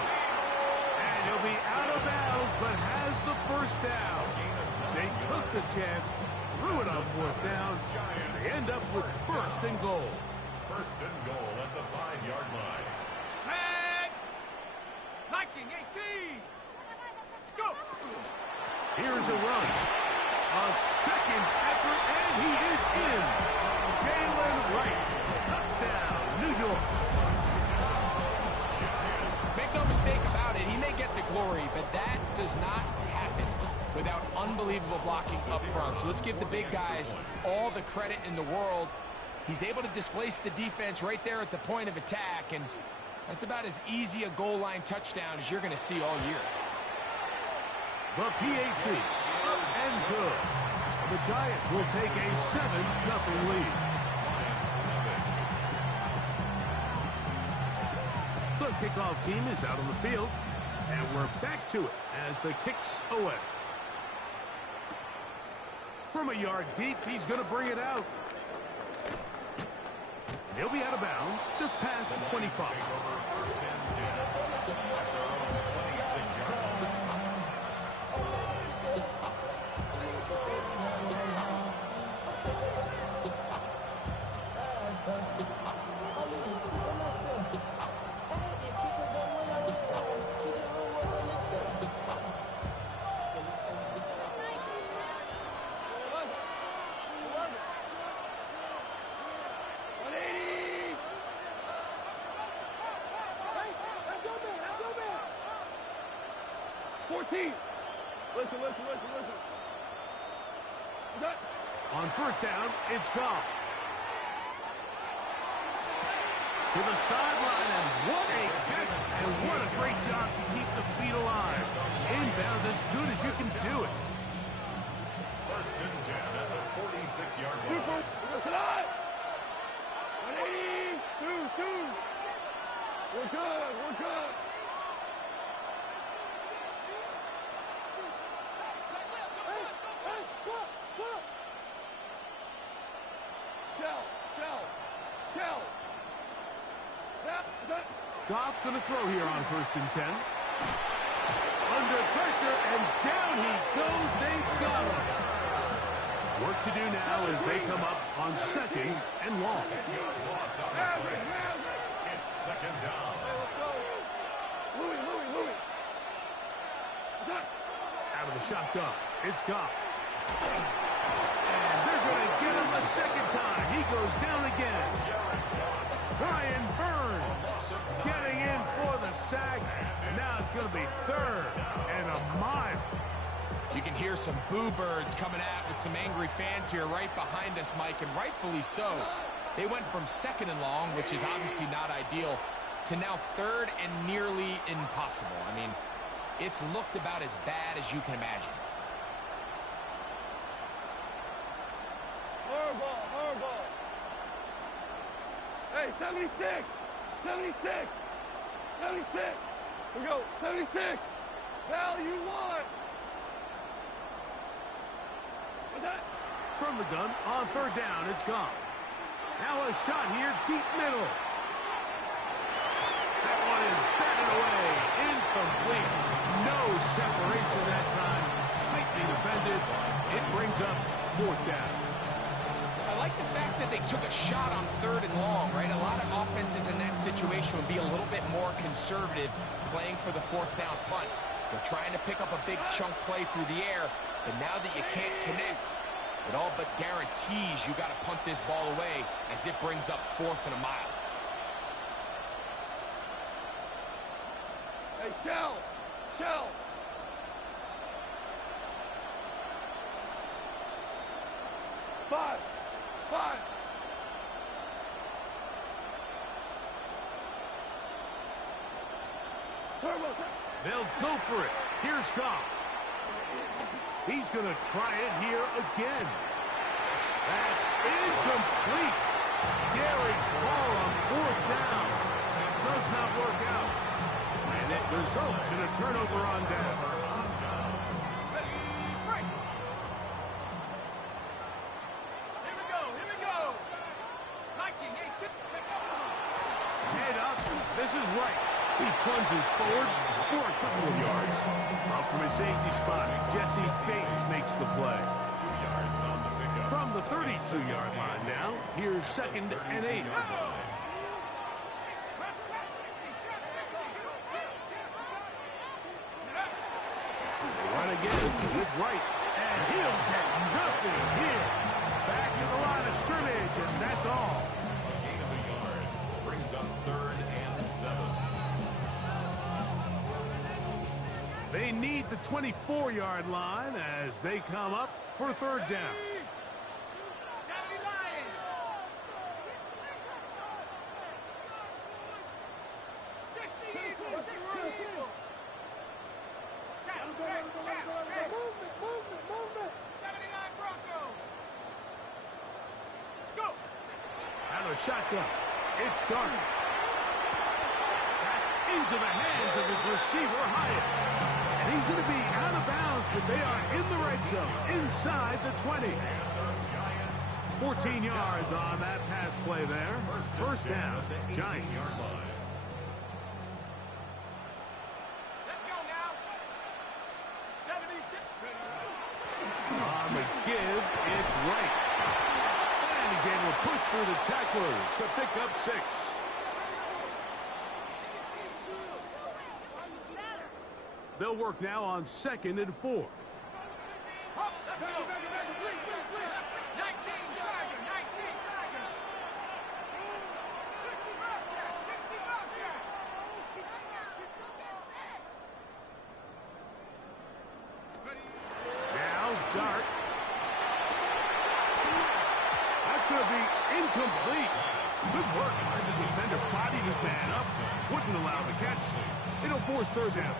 And he'll be out of bounds, but has the first down. They took the chance, threw it on fourth down. They end up with first and goal. First and goal at the 5-yard line. Flag! Viking 18! Let's go! Here's a run. A second effort, and he is in. Jalen Wright. Touchdown, New York. Make no mistake about it, he may get the glory, but that does not happen without unbelievable blocking up front. So let's give the big guys all the credit in the world. He's able to displace the defense right there at the point of attack, and that's about as easy a goal line touchdown as you're going to see all year. The PAT, up and good. The Giants will take a 7-0 lead. The kickoff team is out on the field, and we're back to it as the kick's away. From a yard deep, he's going to bring it out. And he'll be out of bounds just past the 25. Listen. On first down, it's Goff. To the sideline, and what a catch, and what a great job to keep the feet alive. Inbounds as good as you can do it. First and 10 at the 46-yard line. 180, 2. We're good. Shell. Goff going to throw here on first and 10. Under pressure, and down he goes. They've got him. Work to do now as they come up on second and long. It's second down. Louis. Out of the shotgun, it's Goff. And they're going to get him a second time. He goes down again. Brian Burns getting in for the sack. And now it's going to be third and a mile. You can hear some boo birds coming out with some angry fans here right behind us, Mike, and rightfully so. They went from second and long, which is obviously not ideal, to now third and nearly impossible. I mean, it's looked about as bad as you can imagine. Horrible. Hey, 76. We go, 76. Value one. What's that? From the gun, on third down, it's Goff. Now a shot here, deep middle. That one is batted away, incomplete. No separation that time. Tightly defended. It brings up fourth down. I like the fact that they took a shot on third and long, right? A lot of offenses in that situation would be a little bit more conservative playing for the fourth down punt. They're trying to pick up a big chunk play through the air, but now that you can't connect, it all but guarantees you got to punt this ball away as it brings up fourth and a mile. Hey, Shell. 5. They'll go for it. Here's Goff. He's going to try it here again. That's incomplete. Daring ball on fourth down. Does not work out. And it results in a turnover on down. Here we go. Viking, Head up. This is right. He plunges forward for a couple of yards. Up from his safety spot, Jesse Bates makes the play. 2 yards on the pickup. From the 32-yard line now, here's 2nd and 8. Run again with Wright, and he'll get nothing here. Back to the line of scrimmage, and that's all. A gain of a yard brings up 3rd and 7. They need the 24-yard line as they come up for 3rd down. Shotgun. It's Dart. That's into the hands of his receiver, Hyatt. And he's going to be out of bounds, but they are in the red zone, inside the 20. 14 yards on that pass play there. First down, Giants. Let's go now. 72. On the give, it's right. He's able to push through the tacklers to pick up 6. They'll work now on 2nd and 4. 19, Tiger. 19, Tiger. 60 Bobcat. 60 Bobcat. Now Dart. That's going to be incomplete. Good work as the defender bodied his man up. Wouldn't allow the catch. It'll force 3rd down.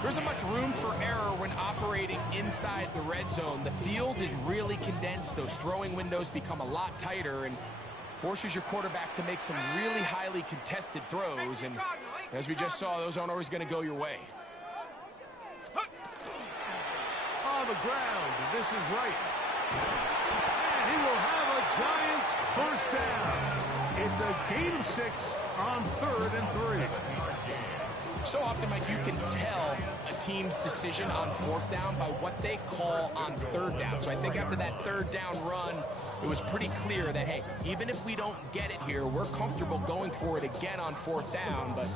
There isn't much room for error when operating inside the red zone. The field is really condensed. Those throwing windows become a lot tighter and forces your quarterback to make some really highly contested throws. And as we just saw, those aren't always going to go your way. On the ground, this is right. And he will have a Giants first down. It's a gain of 6 on 3rd and 3. So often, Mike, you can tell a team's decision on 4th down by what they call on 3rd down. So I think after that 3rd down run, it was pretty clear that, hey, even if we don't get it here, we're comfortable going for it again on 4th down, but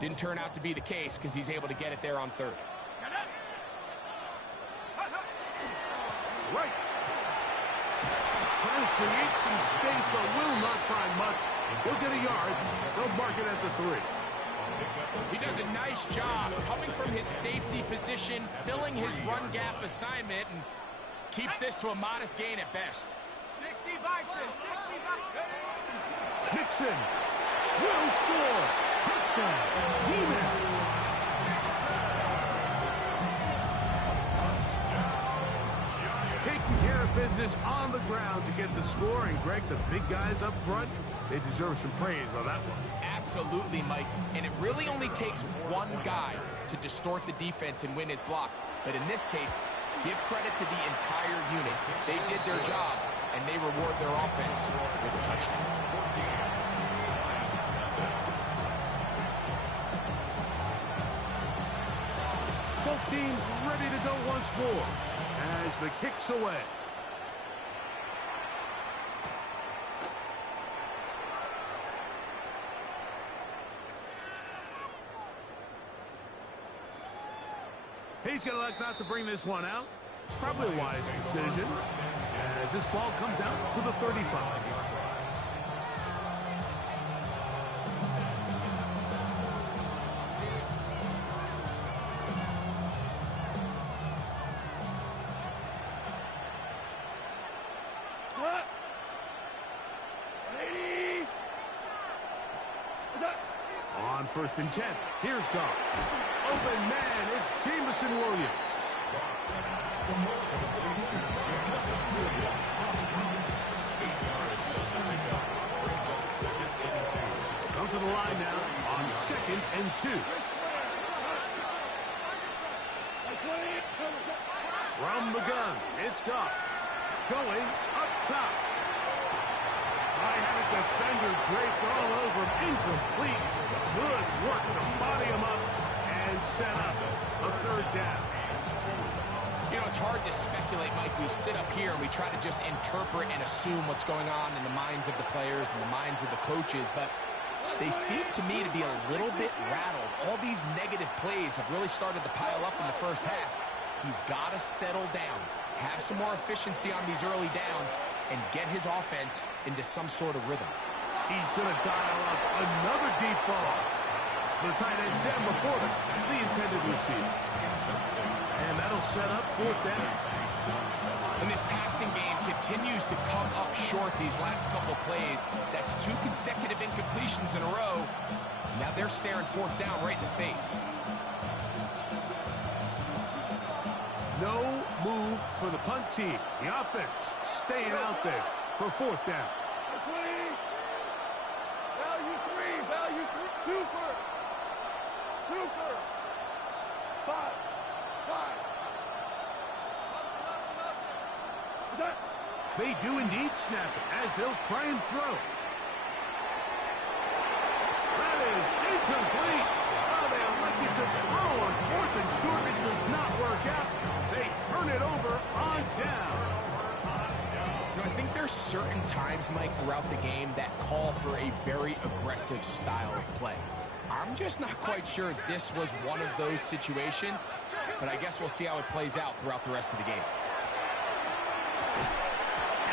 didn't turn out to be the case because he's able to get it there on 3rd. Right. Trying to create some space, but will not find much. He'll get a yard. They'll mark it at the 3. He does a nice job coming from his safety position, filling his run gap assignment, and keeps this to a modest gain at best. 60 Bison. 60 Bison. Mixon will score. Touchdown. G-Man. Taking care of business on the ground to get the score. And, Greg, the big guys up front, they deserve some praise on that one. Absolutely, Mike. And it really only takes one guy to distort the defense and win his block. But in this case, give credit to the entire unit. They did their job, and they reward their offense with a touchdown. Both teams ready to go once more as the kick's away. He's going to elect not to bring this one out. Probably a wise decision as this ball comes out to the 35. On 1st and 10, here's Goff. Open man, it's Jameson Williams. Come to the line now on 2nd and 2. From the gun, it's Goff. Going up top. I had a defender draped all over him. Incomplete. Good work to body him up and set up a third down. You know, it's hard to speculate, Mike. We sit up here and we try to just interpret and assume what's going on in the minds of the players and the minds of the coaches, but they seem to me to be a little bit rattled. All these negative plays have really started to pile up in the first half. He's got to settle down, have some more efficiency on these early downs, and get his offense into some sort of rhythm. He's going to dial up another deep ball. The tight end Sam before the intended receiver. And that'll set up fourth down. And this passing game continues to come up short these last couple plays. That's 2 consecutive incompletions in a row. Now they're staring fourth down right in the face. No move for the punt team. The offense staying out there for fourth down. Value 3, value 3, 2 first. 2 first. 5. They do indeed snap it as they'll try and throw. That is incomplete. Oh, they elected to throw on fourth and short. It does not work out. They turn it over on down. You know, I think there's certain times, Mike, throughout the game that call for a very aggressive style of play. I'm just not quite sure this was one of those situations, but I guess we'll see how it plays out throughout the rest of the game.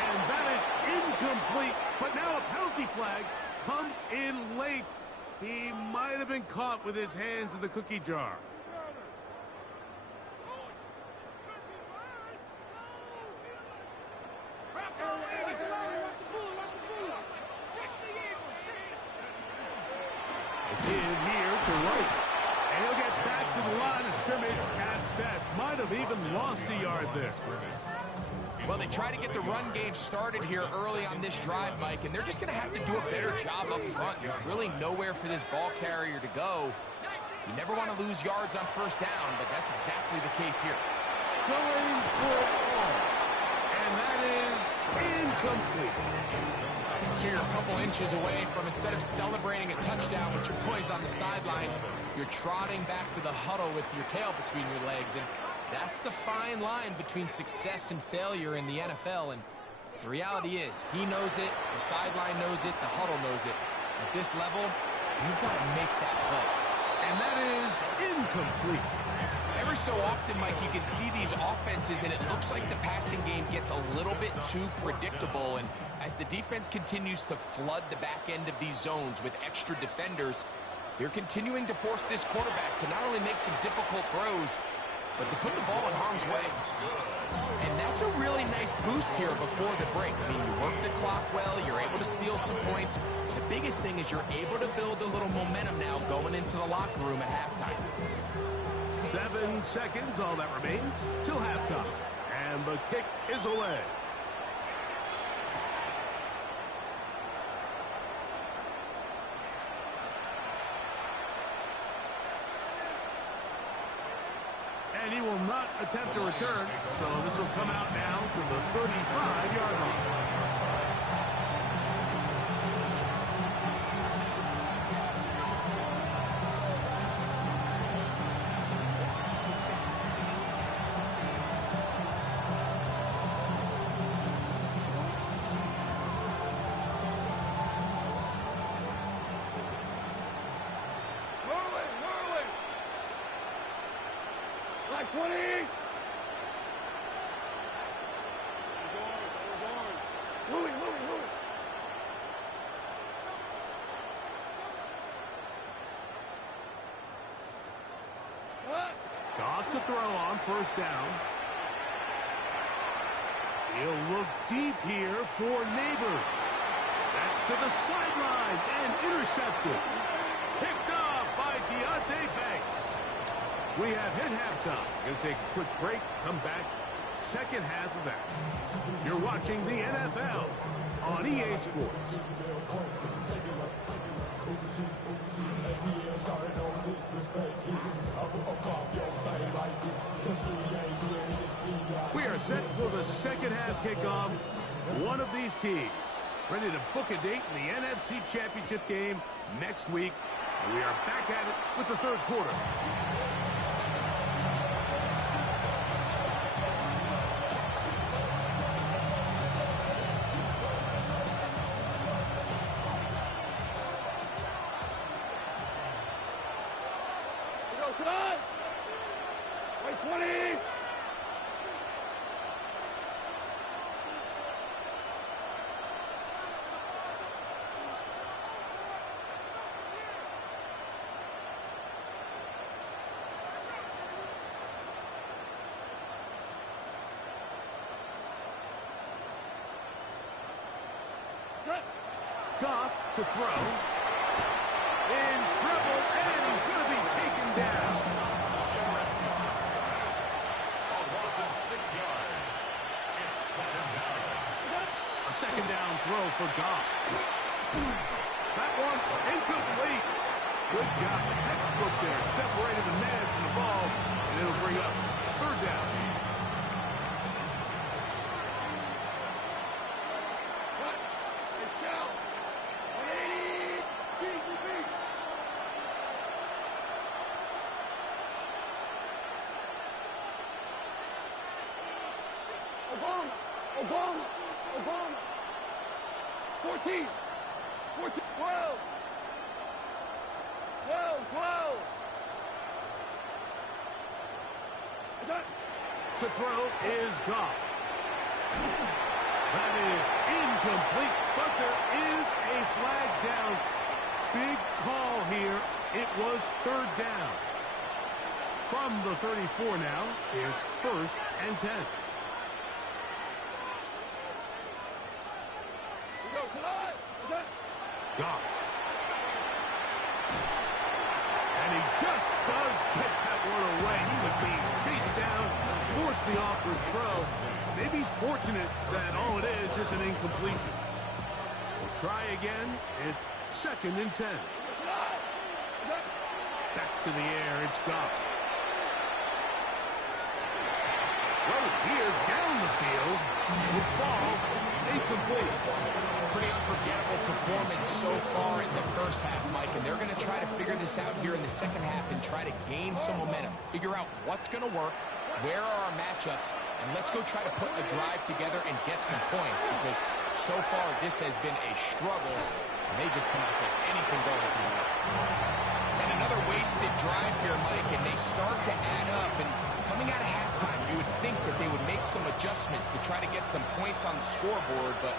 And that is incomplete, but now a penalty flag comes in late. He might have been caught with his hands in the cookie jar. Give here to Wright. And he'll get back to the line of scrimmage at best. Might have even lost a yard there. Well, they try to get the run game started here early on this drive, Mike, and they're just going to have to do a better job up front. There's really nowhere for this ball carrier to go. You never want to lose yards on first down, but that's exactly the case here. Going for it all. And that is incomplete. So you're a couple inches away from, instead of celebrating a touchdown with your boys on the sideline, you're trotting back to the huddle with your tail between your legs. And that's the fine line between success and failure in the NFL. And the reality is, he knows it, the sideline knows it, the huddle knows it. At this level, you've got to make that play. And that is incomplete. Every so often, Mike, you can see these offenses, and it looks like the passing game gets a little bit too predictable. And as the defense continues to flood the back end of these zones with extra defenders, they're continuing to force this quarterback to not only make some difficult throws, but to put the ball in harm's way. And that's a really nice boost here before the break. I mean, you work the clock well, you're able to steal some points. The biggest thing is you're able to build a little momentum now going into the locker room at halftime. 7 seconds, all that remains, till halftime. And the kick is away. And he will not attempt to return, so this will come out now to the 35-yard line. Like 20. Louis. Goff to throw on first down. He'll look deep here for Neighbors. That's to the sideline and intercepted. Picked off by Deonte Banks. We have hit halftime. Going to take a quick break, come back, second half of action. You're watching the NFL on EA Sports. We are set for the second half kickoff. One of these teams ready to book a date in the NFC Championship game next week. And we are back at it with the third quarter. Go to us. Wait, 20. Goff to throw. In trouble, and he's going to be taken down. A loss of 6 yards. It's second down. A second down throw for Goff. That one incomplete. Good job. Textbook there. Separated the man from the ball, and it'll bring up third down. Obama. 14. 12. 12. To throw is Goff. That is incomplete, but there is a flag down. Big call here. It was third down. From the 34 now, it's 1st and 10. Goff. And he just does get that one away. He was being chased down, forced the awkward throw. Maybe he's fortunate that all it is an incompletion. We'll try again. It's 2nd and 10. Back to the air. It's Goff. Throw here down the field. It's ball incomplete. Pretty unforgettable performance so far in the first half, Mike, and they're going to try to figure this out here in the second half and try to gain some momentum, figure out what's going to work, where are our matchups, and let's go try to put a drive together and get some points, because so far this has been a struggle, and they just cannot get anything going for you. And another wasted drive here, Mike, and they start to add up, and coming out of halftime, you would think that they would make some adjustments to try to get some points on the scoreboard, but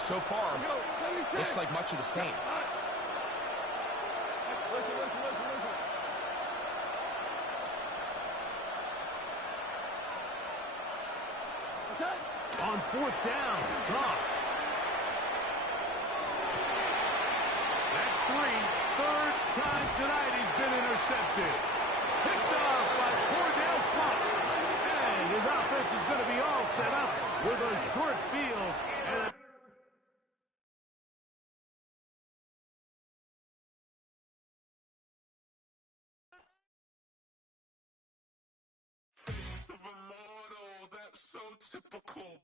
so far, looks like much of the same. Listen. Okay. On 4th down, Goff. That's 3. Third time tonight he's been intercepted. Picked off by Cordell Flott. And his offense is going to be all set up with a short field and a Face of a model that's so typical.